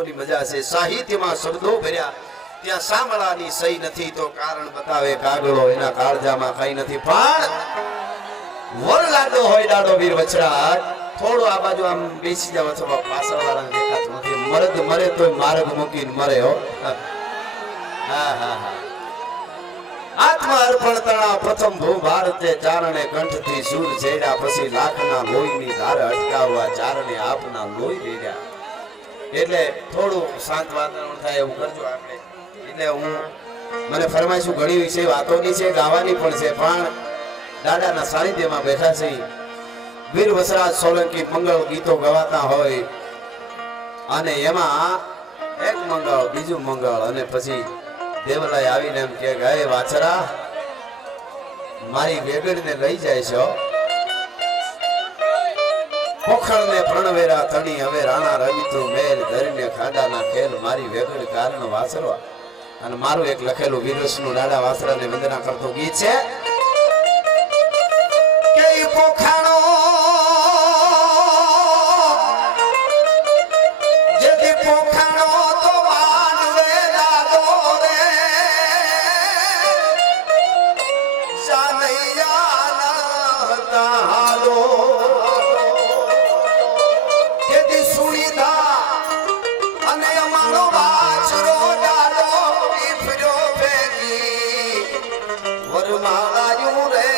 ગીતોની મજા છે, સાહિત્યમાં શબ્દો ભર્યા, ત્યાં સાંભળાની સહી નથી તો કારણ બતાવે કાગળો, એના કાળજામાં કઈ નથી. પણ વરલાડો હોય ડાડો વીર વછરાજ, થોડો આ બાજુ આમ બેસી જાવ અથવા પાછળ વાળાને દેખાતું નથી. મરદ મરે તો માર્ગ મૂકીને મરે હો. હા હા હા. આત્મા અર્પણ તણા પ્રથમ ભૂ ભારતે ચારણે કંઠથી સૂર છેડ્યા, પછી લાખના લોહીની ધાર અટકાવવા ચારણે આપના લોહી રેડ્યા. એટલે થોડું શાંત વાતાવરણ થાય એવું કરજો આપણે. એટલે હું મને ફરમાઈશું ઘણી વિશે વાતોની છે, ગાવાની પણ છે, પણ દાદાના સાનિધ્યમાં બેઠા છે. વીર વસરાજ સોલંકી મંગળ ગીતો ગવાતા હોય અને એમાં એક મંગળ બીજું મંગળ અને પછી દેવલાય આવીને એમ કે હે વાછરા મારી વેગડને લઈ જાય છો, પોખળને પ્રણવેરા તણી હવે રાણા રવિતું મેલ ધરીને ખાડાના ખેલ મારી વેગડ કારણ વાસરવા. અને મારું એક લખેલું વીરસનું દાડા વાસરાને વંદના કરતું ગીત છે કે ઈ પોખાણો જેથી પોખાણો તો માંડવે દાદો રે સાનૈયાના હતા હાલો જેથી સુણીધા અને અમારો વાછરો દાદો ઈફરો ભેગી વરમાળાયું રે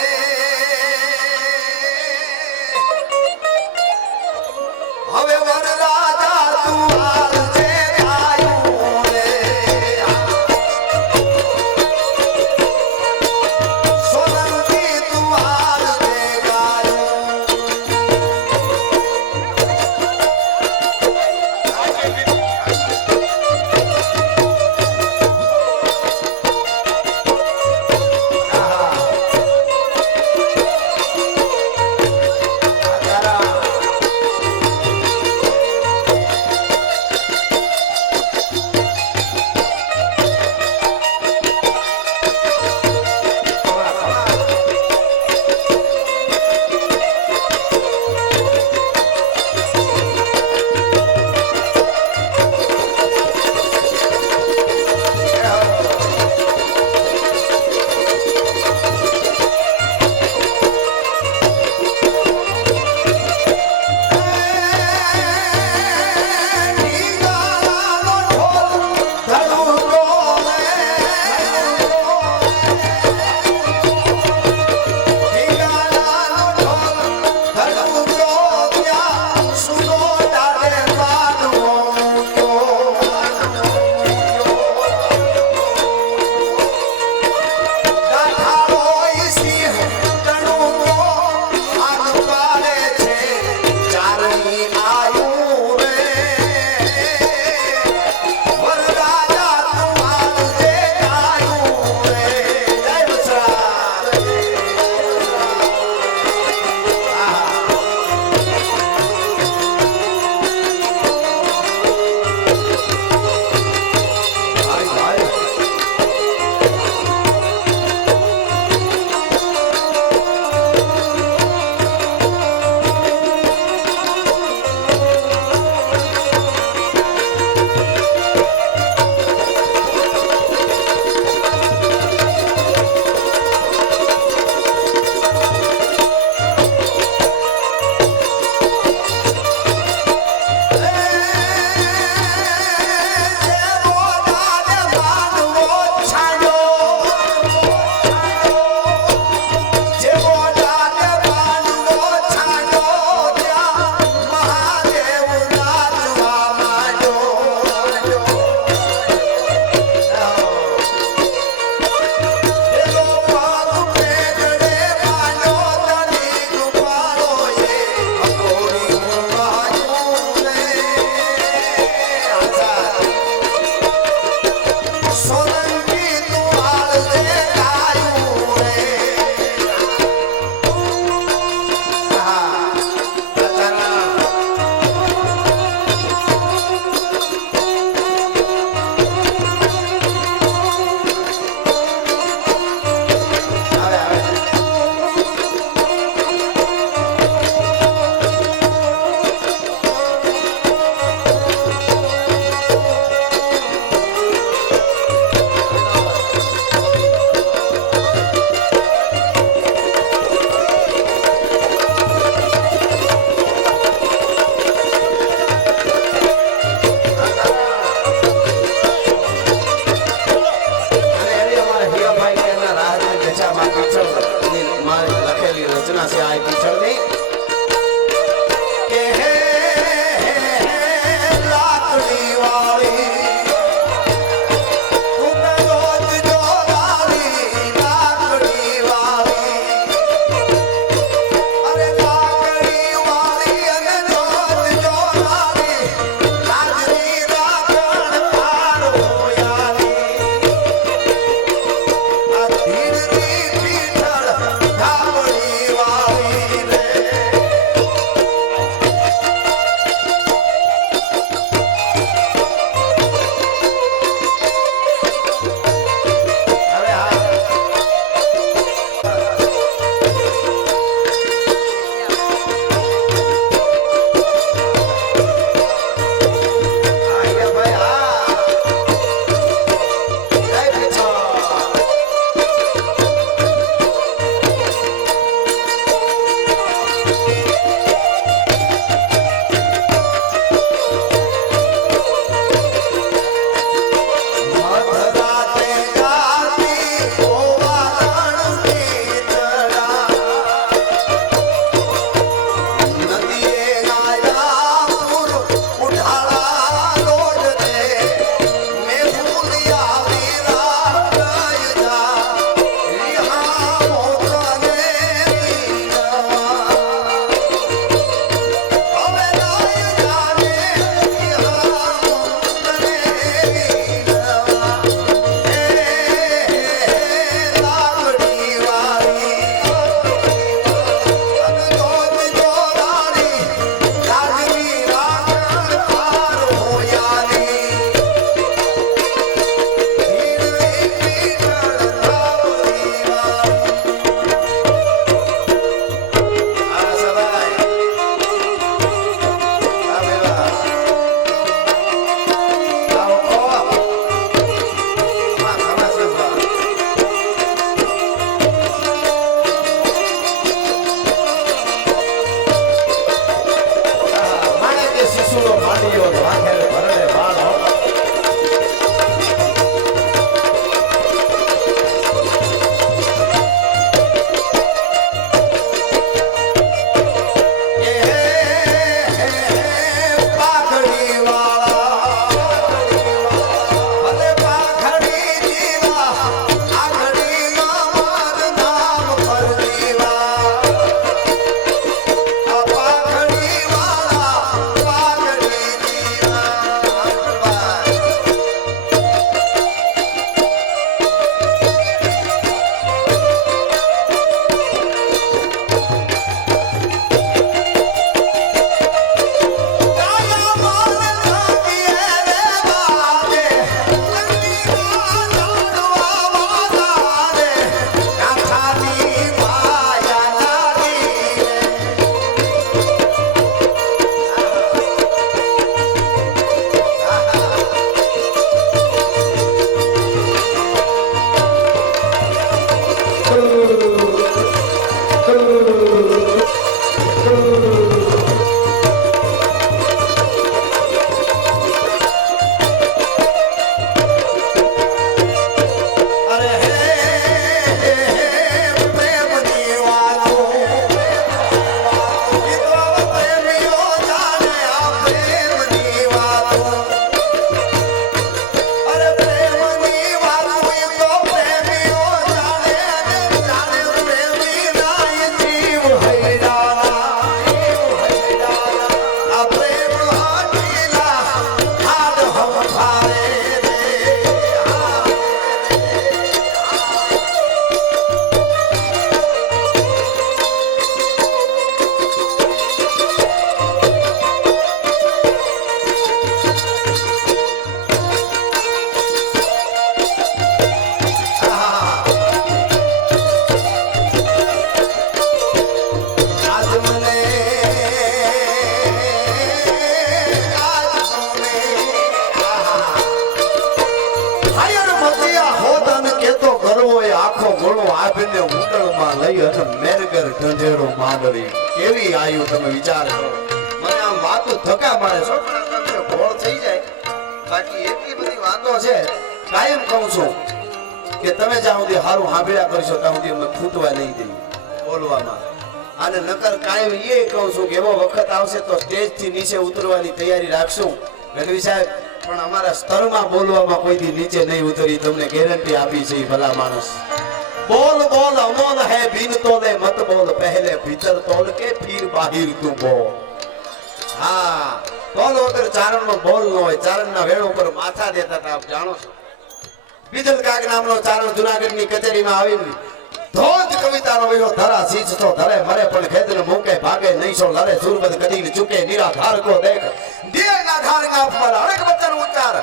આપીને ઉંડળમાં લઈ અને મેરગર ઢંઢેરો માંડરી કેવી આયુ તમે વિચાર કરો. મને આમ વાતો ધક્કા મારે છો ભોળ થઈ જાય. બાકી એટલી બધી વાતો છે કાયમ કહું છું કે તમે જ્યાં સુધી સારું સાંભળ્યા કરશો ત્યાં સુધી અમને ખૂટવા નહીં દઈએ બોલવામાં. અને નકર કાયમ એ કહું છું કે એવો વખત આવશે તો સ્ટેજ થી નીચે ઉતરવાની તૈયારી રાખશું. ગઢવી સાહેબ પણ અમારા સ્તરમાં બોલવામાં કોઈ દી નીચે નહીં ઉતરી, તમને ગેરંટી આપી છે ભલા માણસ। બોલ બોલ અમોલ હે બિન તોલે મત બોલ, પહેલે ભીતર તોલ કે ફીર બાહિર તું બોલ। હા, તોલ વગર ચારણનો બોલ ન હોય। ચારણના વેણ ઉપર માથા દેતા હતા, આપ જાણો છો। બીજલ કાગ નામનો ચારણ જુનાગઢની કચેરીમાં આવીને ધોજ કવિતાનો વયો ધરા સીચ તો ધરે મરે, પણ ખેદને મૂકે ભાગે નહીં સો લરે, સુરબદ કદી ચૂકે નિરાધાર કો દેખ, દિયે આધાર કા પર અડક બચન ઉચ્ચાર,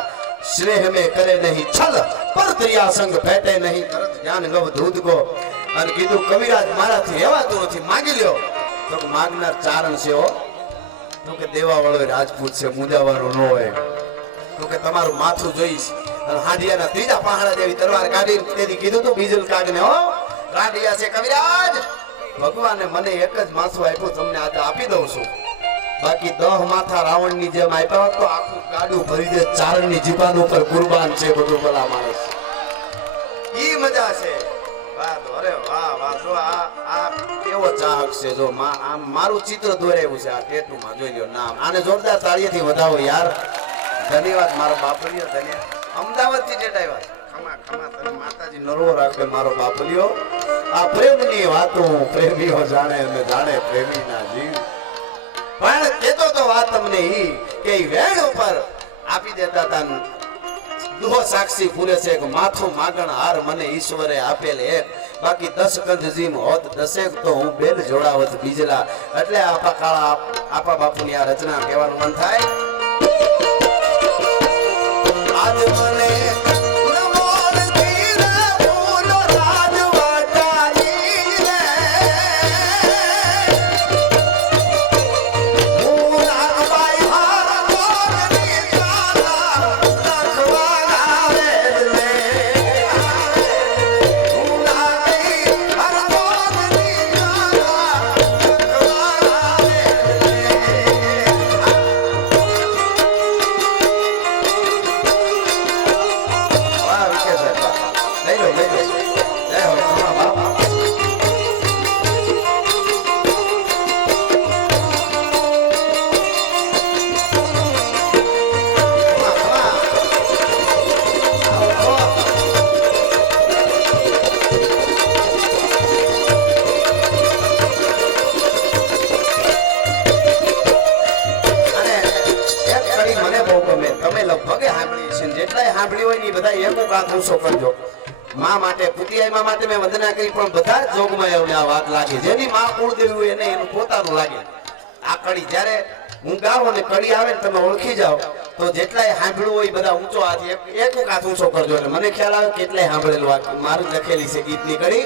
સ્નેહ में करे नहीं छल, पर त्रिया संग फैटे नहीं, करत ज्ञान गव दूध को। અને કીધું કવિરાજ મારાથી એવાતું નથી, માગી લ્યો। તો માગનાર ચારણ છે હો, તો કે દેવા વાળો રાજપૂત છે, મુજાવાનો ન હોય। તો કે તમારું માથું જોઈશ। અને હાડિયાના ત્રીજા પહાડા જેવી તલવાર કાઢી તેથી કીધું તું બીજલ કાગને, હો રાડિયા છે કવિરાજ, ભગવાને મને એક જ માથું આપ્યું, તમને આજે આપી દઉં છું। બાકી 10 માથા રાવણની જેમ આપ્યા હોત તો આખું ગાડું ભરી દે। ચારણની જીભાન ઉપર કુરબાન છે બધું ભલા માણસ। ઈ મજા છે। વાહ, અરે વાહ વાહ, જો આ કેવો ચાહક છે। જો આમ મારું ચિત્ર દોરાયું છે આ ટેટુમાં, જોઈ લ્યો નામ। આને જોરદાર તાળીઓથી વધાવો યાર। ધન્યવાદ મારો બાપલિયો, ધન્યવાદ। અમદાવાદથી ટેટ આવ્યા, ખમા ખમા, તને માતાજી નરો રાખે મારો બાપલિયો। આ પ્રેમની વાતો પ્રેમીઓ જાણે અને જાણે પ્રેમીના જીવ। પણ કેતો તો વાત તમને ઈ કે વેણ ઉપર આપી દેતા હતા, દુહો સાક્ષી પૂરે છે કે માથું માગણ હાર મને ઈશ્વરે આપેલ એક, બાકી 10 કંધ જીમ હોત 10 તો હું બેલ જોડાવત બીજલા। એટલે આપા કાળા આપા બાપુની આ રચના કહેવાનું મન થાય। આજ મને માં માટે પુતિયાઈ માં માટે મેં વંદના કરી, પણ બધા જ જોગમાં એમને આ વાત લાગે। જેની માં કુળદેવી હોય એને એનું પોતાનું લાગે। આ કડી જ્યારે હું ગાઉં અને કડી આવે ને તમે ઓળખી જાઓ તો જેટલાય સાંભળ્યું હોય બધા ઊંચો હાથ એક હાથ ઊંચો કરજો, એટલે મને ખ્યાલ આવે કેટલાય સાંભળેલું વાત મારું લખેલી છે ગીતની કડી।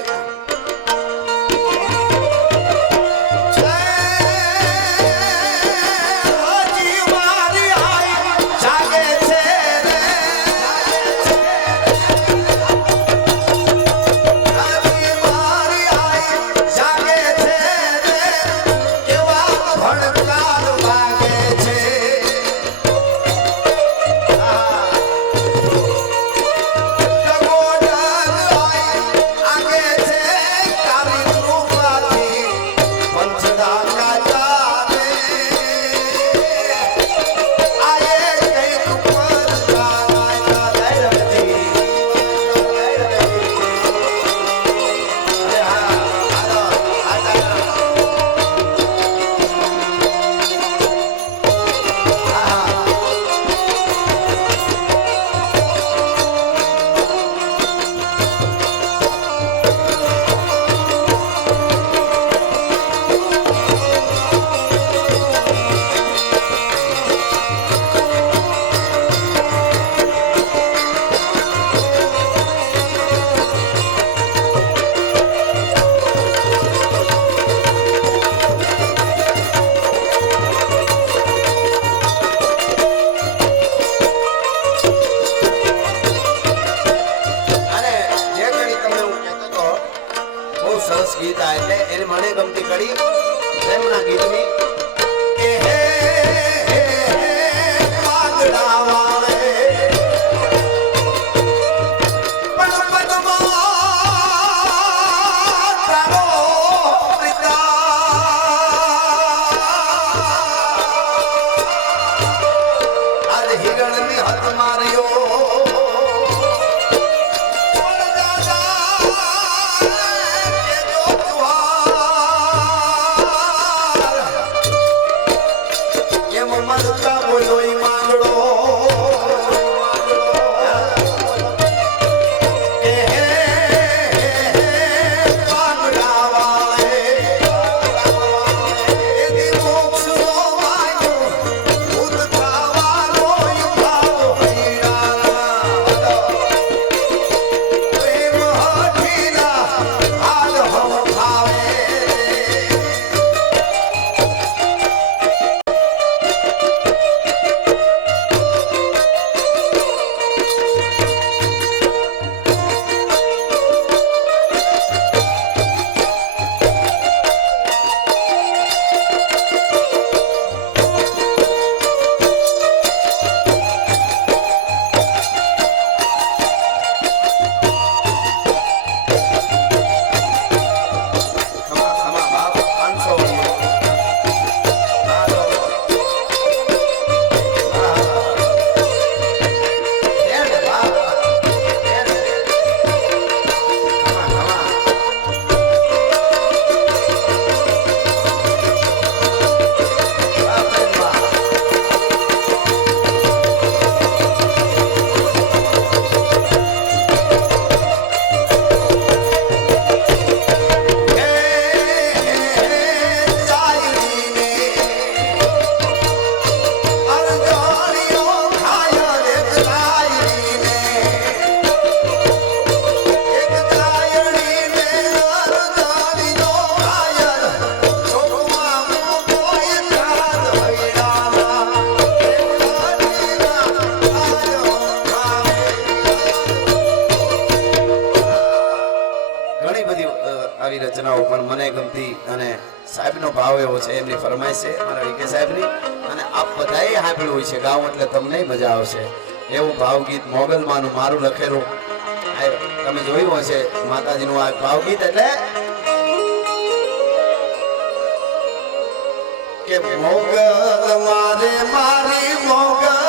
સાહેબનો ભાવ એવો છે, એમની ફરમાઈશ છે મારા વિકે સાહેબની, અને આપ બધાએ સાંભળ્યું હોય છે, ગાવું એટલે તમને મજા આવશે એવું ભાવગીત મોગલમાનું મારું લખેલું તમે જોયું હશે. માતાજીનું આ ભાવગીત એટલે કે મોગલ મારે મારી મોગલ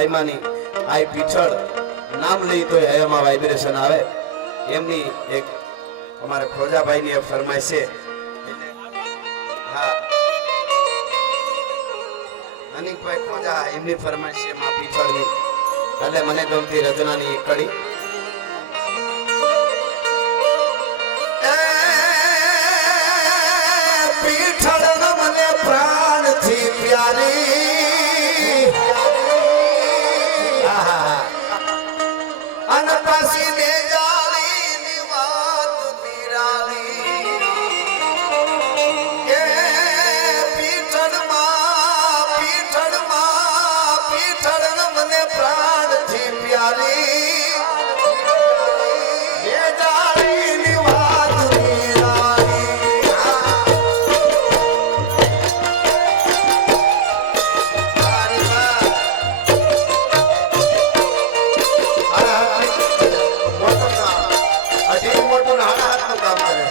આયમાની આય પીઠળ નામ લઈ તો હયામાં વાઇબ્રેશન આવે એમની એક અમારે ખોજાભાઈની એક ફરમાઈશ છે હા અનિકભાઈ ખોજા એમની ફરમાઈશ છે માં પીઠળની એટલે મને ગમતી રચનાની એક કડી પીઠળ મને પ્રાણથી પ્યારી અને પાછી ને જાળીની વાત નિરાળી એ પીઠળ મને પ્રાણથી પ્યારી એ જાળીની વાત નિરાળી મોટું હાડા હાથનું કામ કરે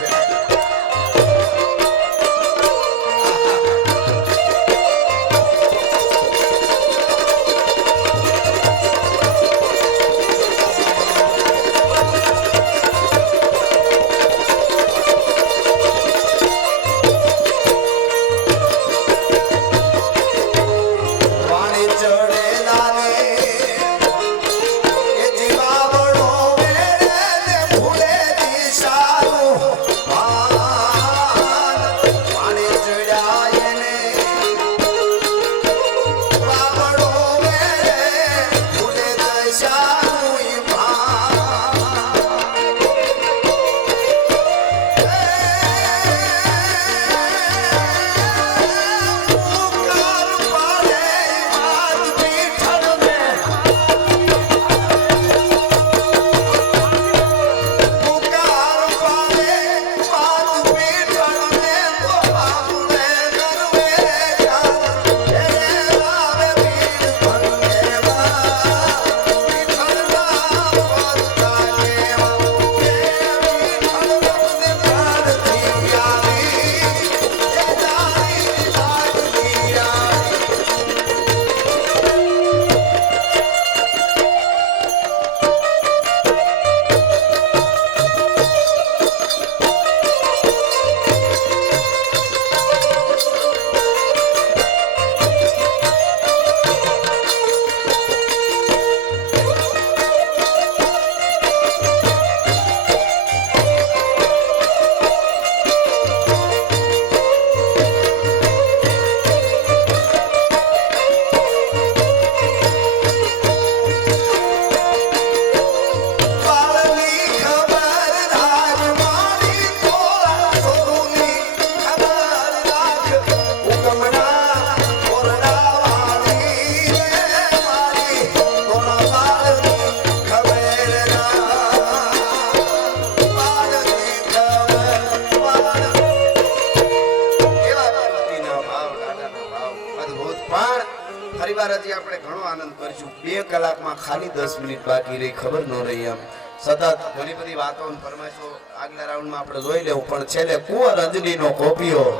છે આપણે ઘણો આનંદ કરીશું 2 કલાકમાં ખાલી 10 મિનિટ બાકી રહી ખબર ન રહી એમ સતત ઘણી બધી વાતો ફરમાઈશો આગલા રાઉન્ડમાં આપણે જોઈ લેવું પણ છેલ્લે કુંવર અંજલીનો કોપિયો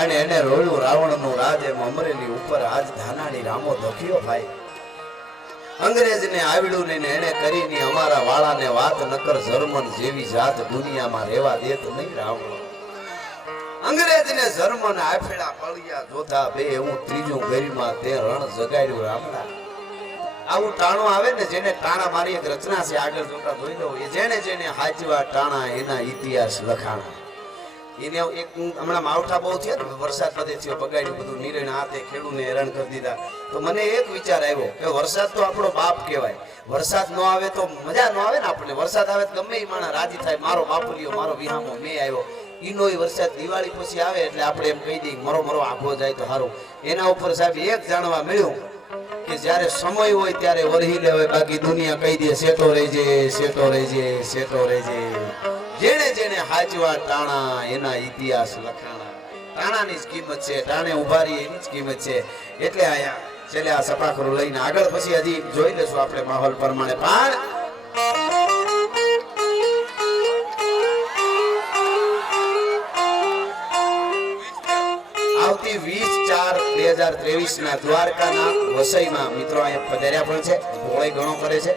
અને એને રોળ્યું રાવણનું રાજ એમ અમરેલી ઉપર આજ ધાનાડી રામો દખ્યો ભાઈ અંગ્રેજને આવડ્યું ને એને કરીને અમારા વાળાને વાત નકર જર્મન જેવી જાત દુનિયામાં રહેવા દેત નહીં રાવણ અંગ્રેજને જર્મન આફેડા પળિયા જોતા બે હું ત્રીજું ગરીમાં તે રણ જગાડ્યું રામડા આવું ટાણું આવે ને જેને ટાણા મારી એક રચના છે આગળ જોતા જોઈ લો એ જેને હાચવા ટાણા એના ઇતિહાસ લખાણા એને એક હમણાં માવઠા બહુ થયા વરસાદ બધે થયો બગાડ્યું બધું નિર્ણય હાથે ખેડૂને હેરાન કરી દીધા તો મને એક વિચાર આવ્યો કે વરસાદ તો આપણો બાપ કહેવાય વરસાદ ન આવે તો મજા ન આવે ને આપણને વરસાદ આવે તો ગમે એ માણસ રાજી થાય મારો બાપુલિયો મારો વિહામો મેં આવ્યો ઈનો વરસાદ દિવાળી પછી આવે એટલે આપણે એમ કહી દઈએ મરો આઘો જાય તો સારું એના ઉપર સાહેબ એક જાણવા મળ્યું કે જ્યારે સમય હોય ત્યારે વરહી લેવાય બાકી દુનિયા કહી દે સેટો રહેજે સેટો રહેજે સેટો રહેજે જેણે હાચવા ટાણા એના ઇતિહાસ લખાણા ટાણાની જ કિંમત છે ટાણે ઉભા રહી એની જ કિંમત છે એટલે આયા છેલ્લે આ સપાખરો લઈને આગળ પછી હજી જોઈ લેશું આપણે માહોલ પ્રમાણે પણ આવતી 20/4/2023 2023 ના દ્વારકાના વસઈમાં મિત્રો અહીંયા પધાર્યા પણ છે, ભોળાઈ ઘણો કરે છે.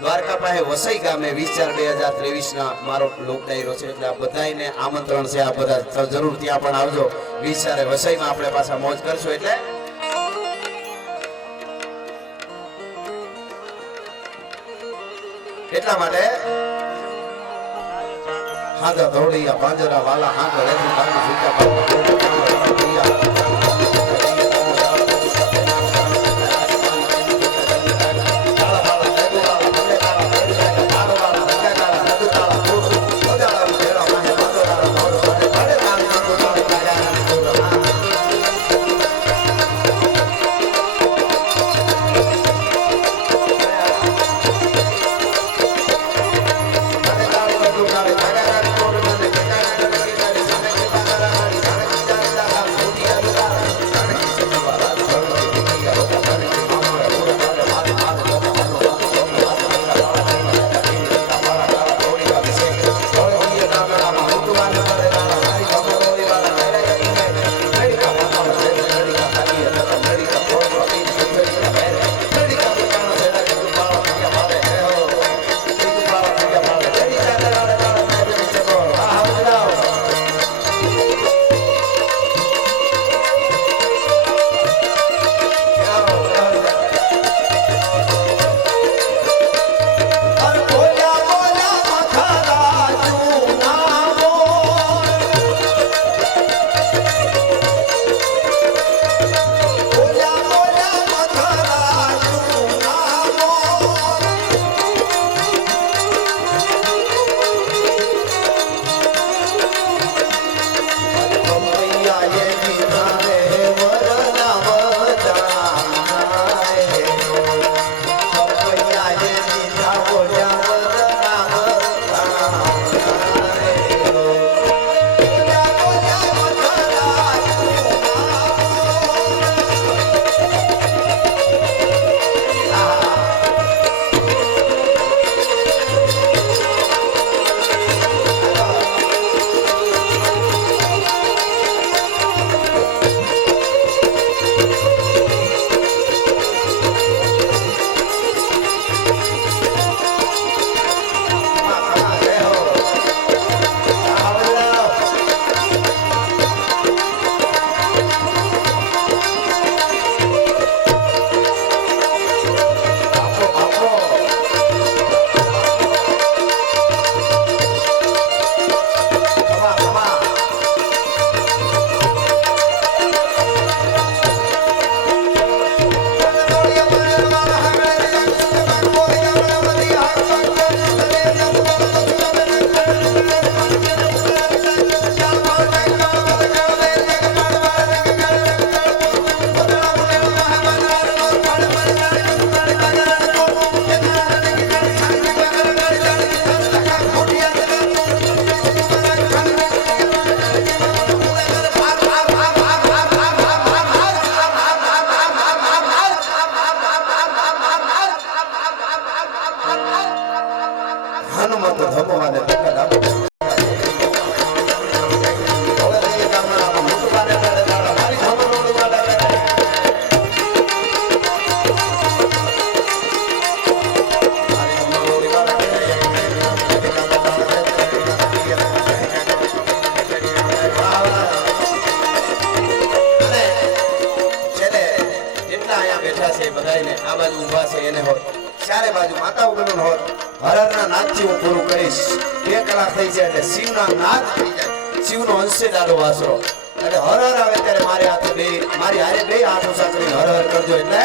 દ્વારકા પાસે વસઈ ગામે 20/4/2023 ના મારો લોક ડાયરો છે, એટલે આ બધાને આમંત્રણ છે. આ બધા જરૂર ત્યાં પણ આવજો. 20/4 વસઈમાં આપણે પાછા મોજ કરશું. એટલે એટલા માટે હાજા ધોડિયા પાંજરા વાલા હાંગળ એથી કાંઈ સુકા હનુમંત ધમવાને ટક્કર આપો. આ બાજુ ઊભા છે એને હોત, ચારે બાજુ માતા ઉગમન હોત, હરરના નાદથી હું પૂરું કરીશ. 2 કલાક થઈ જાય એટલે શિવના નાદ થઈ જાય, શિવનો અંશે દાડો વાસરો. એટલે હર હર આવે ત્યારે મારી હારે બે હાથો સાંકળીને હર હર કરજો. એટલે